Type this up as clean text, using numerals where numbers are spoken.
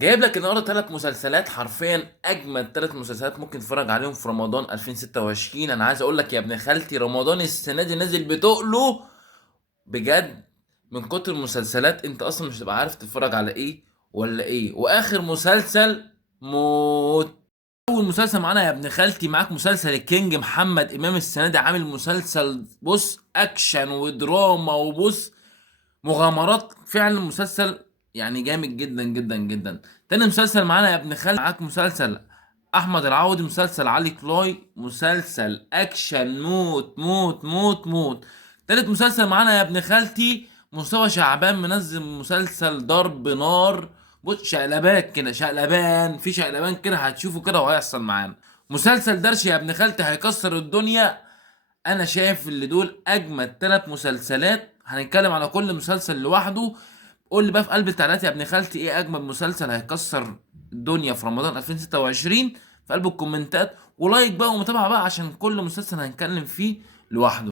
جايب لك النهارده ثلاث مسلسلات، حرفيا اجمد ثلاث مسلسلات ممكن تتفرج عليهم في رمضان 2026. انا عايز اقول لك يا ابن خالتي، رمضان السنه دي نازل بتقله بجد. من كتر المسلسلات انت اصلا مش هتبقى عارف تتفرج على ايه ولا ايه. واخر مسلسل موت. اول مسلسل معانا يا ابن خالتي، معاك مسلسل الكينج محمد امام. السنه دي عامل مسلسل بص اكشن ودراما وبص مغامرات، فعلا مسلسل يعني جامد جدا جدا جدا. تاني مسلسل معانا يا ابن خالتي، معاك مسلسل احمد العوضي، مسلسل علي كلاي، مسلسل اكشن موت موت موت موت. تالت مسلسل معانا يا ابن خالتي، مصطفى شعبان منزل مسلسل ضرب نار. بص شقلبات كده، شقلبان في شقلبان كده هتشوفه كده وهيحصل معانا. مسلسل درش يا ابن خالتي هيكسر الدنيا. انا شايف اللي دول اجمد ثلاث مسلسلات. هنتكلم على كل مسلسل لوحده. قول لي بقى في قلب التعليقات يا ابن خالتي ايه اجمد مسلسل هيكسر الدنيا في رمضان 2026 في قلب الكومنتات. ولايك بقى ومتابعة بقى عشان كل مسلسل هنتكلم فيه لوحده.